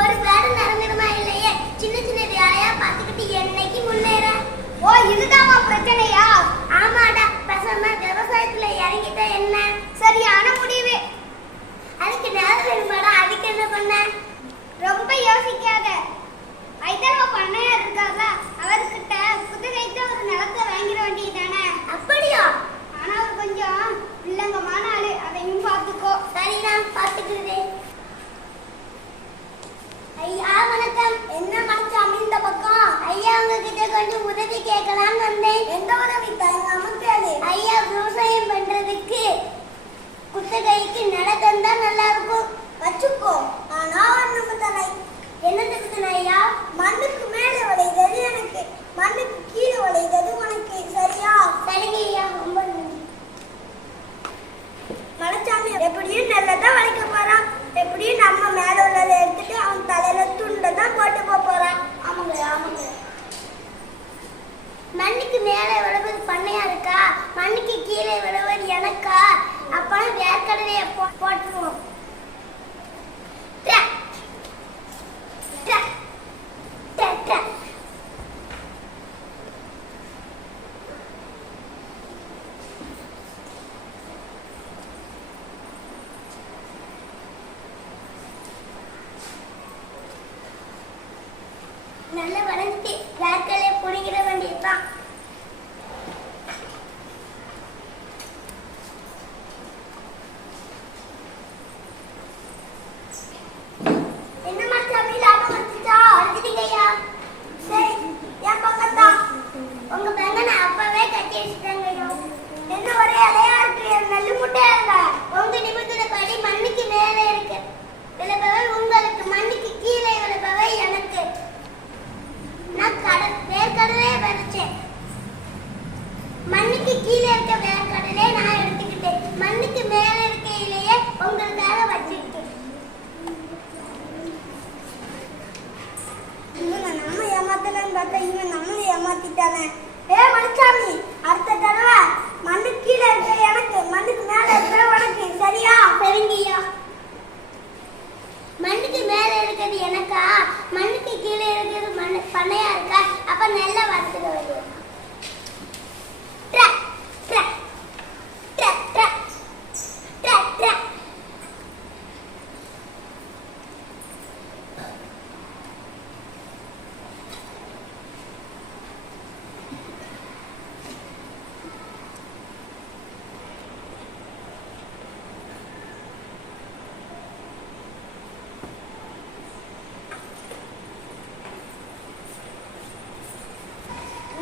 ஒரு வேலை நடந்துருமா இல்லையே, சின்ன சின்ன வேலையா பார்த்துக்கிட்டு என்னைக்கு முன்னேற? ஓ, இதுதான் பிரச்சனையா? ஆமாடா, பேசாம விவசாயத்துல இறங்கிட்டா என்ன? சரியான முடிவு. அதுக்கு நேரம் வேணுமாடா, அதுக்கு என்ன பண்ண? ரொம்ப யோசிக்காத. ஐதரவ பண்ணையா இருக்கார்ல, அவர்கிட்ட குத்தகைக்கு ஒரு நிலத்தை வாங்கிட வேண்டியதானே. அப்படியா? ஆனா அவர் கொஞ்சம் வில்லங்கமான ஆளு, அதையும் பார்த்துக்கோ. சரிதான், பார்த்துக்கிறேன். ஐயா வணக்கம். என்ன மச்சான் இந்த பக்கம்? ஐயா உங்ககிட்ட கொஞ்சம் உதவி கேட்கலான்னு வந்தேன். எந்த உதவி? தயங்காம கேளு. ஐயா, விவசாயம் பண்றதுக்கு குத்தகைக்கு நிலம் தந்தா நல்லா இருக்கும். வச்சுக்கோ. ஆனா ஒண்ணு தலை. என்னதுக்கு ஐயா? மண்ணுக்கு மேலே விளையுது எனக்கு, மண்ணுக்கு கீழே விளையுது உனக்கு. சரியா? சரிங்க ஐயா, ரொம்ப நன்றி. மலைச்சாமி எப்படியும் நெல்லதான் விளைக்க போறான். எப்படியும் நம்ம மேல உள்ளதை எடுத்துட்டு அவன் தலையில துண்டை தான் போட்டு போறான். ஆமாங்க ஆமாங்க. மண்ணுக்கு மேலே விழுவது பண்ணையா இருக்கா, மண்ணுக்கு கீழே விழுவது எனக்கா? அப்பனா வேர்க்கடலையை போட்டுருவோம். நல்ல வளர்ச்சி, வேர்க்கடலையை புடிங்கிட வேண்டியதுதான். என்னமா சாமி, லாபம் வந்துச்சா? வந்துட்டீங்கய்யா. சரி, என் பக்கத்தா. உங்க பேங்க நான் அப்பவே கட்டி வச்சுட்டேங்கய்யா. என்ன ஒரே இலையா இருக்கு, என் நெல்லு முட்டையா இருக்க. உங்க நிமிடத்துல படி மண்ணுக்கு மேலே இருக்கு விளைபவை உங்களுக்கு, மண்ணுக்கு கீழே விளைபவை எனக்கு. நான் வேர்க்கடலே விதைச்சேன். மண்ணுக்கு கீழே இருக்க வேர்க்கடலே நான் எடுத்துக்கிட்டேன். மண்ணுக்கு மேலே இருக்கையிலேயே உங்களுக்காக வச்சிருக்கேன். இவன் நம்ம ஏமாத்தலன்னு பார்த்தா இவன் நம்மளை ஏமாத்திட்டானே. மனுச்சாமி, அடுத்த தடவை மண்ணுக்கு கீழே இருக்கிற எனக்கு, மண்ணுக்கு மேல இருக்கிற உனக்கு. சரியா? சரிங்கய்யா. மண்ணுக்கு மேலே இருக்கிறது எனக்கா, மண்ணுக்கு கீழே இருக்கிறது பண்ணையா இருக்கா? அப்ப நல்லா வளர்த்துக்க வேண்டியது.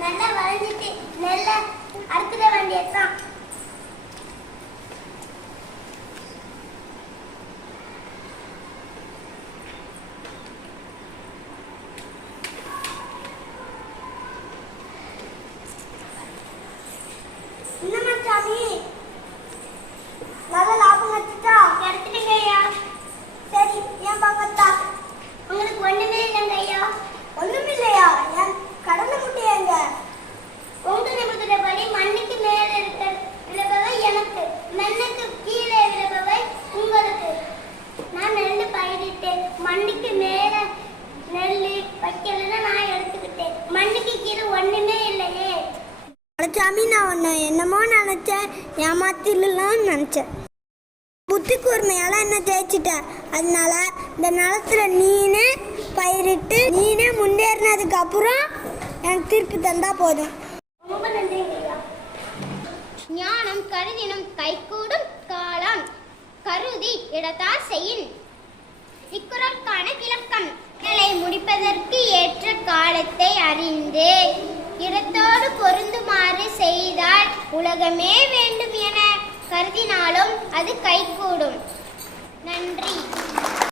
நல்லா வளைஞ்சிட்டு நெல்ல அறுத்துட வேண்டியதுதான். என்னமா சாமி, நல்ல லாபம் வச்சுட்டா? எடுத்துட்டுங்க ஐயா. சரி, என் பக்கத்தா. உங்களுக்கு ஒண்ணுமே இல்லைங்க ஐயா. ஒண்ணுமில்லையா? என் கடலை முட்டையாங்க. உங்க நிமிடப்படி மண்ணுக்கு மேல இருக்கிற விளைபவை எனக்கு, மண்ணுக்கு கீழே விளைபவை உங்களுக்கு. நான் நெல் பயிரிட்டேன், மண்ணுக்கு மேல நெல் வைக்கலன்னா நான் எடுத்துக்கிட்டேன். மண்ணுக்கு கீழே ஒண்ணுமே இல்லையே. மலைச்சாமி, நான் உன்னை என்னமோ நினைச்சேன், ஏமாத்திடலாம்னு நினைச்சேன். புத்தி கூர்மையால என்ன ஜெயிச்சிட்ட. அதனால இந்த நிலத்துல நீனே பயிரிட்டு நீனே முன்னேறினதுக்கு அப்புறம் எனக்கு திருப்பி தந்தா போதும். ரொம்ப நன்றிங்க ஐயா. ஞானம் கருதினும் கைகூடும் காலம் கருதி இடத்தார் செய்யின். இக்குறளுக்கான விளக்கம். வேலை முடிப்பதற்கு ஏற்ற காலத்தை அறிந்து இடத்தோடு பொருந்துமாறு செய்தால் உலகமே வேண்டும் என கருதினாலும் அது கைகூடும். நன்றி.